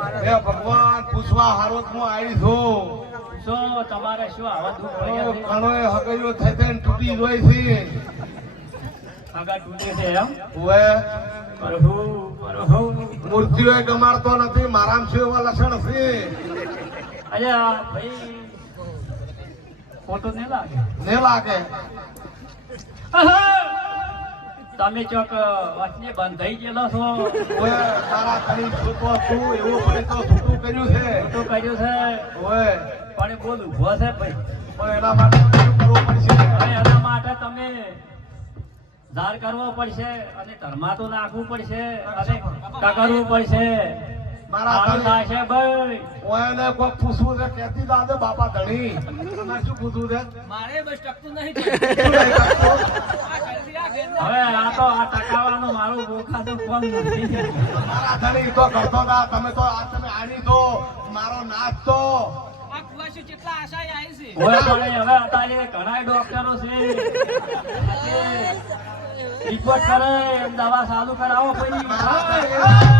હે ભગવાન પૂછવા હારો હું આવી છું. શું તમારે શું આવા દુઃખ પડ્યા છે? ઘણોય હગૈયો થઈ થઈને તૂટી જોઈ છે. આગા તૂટે છે એમ? ઓએ પ્રભુ પ્રભુ મૂર્તિઓ ગમાડતો નથી. મારામ શું એવા લક્ષણ છે? અલ્યા ભાઈ ફોટો ને લાગે ને લાગે તમે ચોક વચને બંધાઈ ગયેલો છો. ઓએ તારા કરી છૂટો તું એવું પડે તો છૂટું કર્યું છે. શું કર્યું છે? ઓએ પણ બોલ ઉભો છે ભાઈ. પણ એના માટે શું કરવું પડશે? હવે એના માટે તમે ધાર કરવો પડશે અને ધર્મા તો નાખવું પડશે અને કકરવું પડશે. મારા સારું ધણી થશે ભાઈ. ઓએને કોઈ પૂછવું છે કહેતી દાદે બાપા ધણી તમારે શું પૂછવું છે? મારે બસ ટકતું નહીં. શું નહીં કરતો? હવે આ તો આ ટકાવાનું મારું બોખાતું કોમ નથી. મારા ધણી તો કરતો હતા. તમે તો આ તમે આની તો મારો નાચ તો આ કુવાસી કેટલા આશાએ આવી છે. હોય પણ હવે અત્યારે ઘણા ડોક્ટરો છે રિપોર્ટ કરે દવા ચાલુ કરાવો પછી. મારા ધણી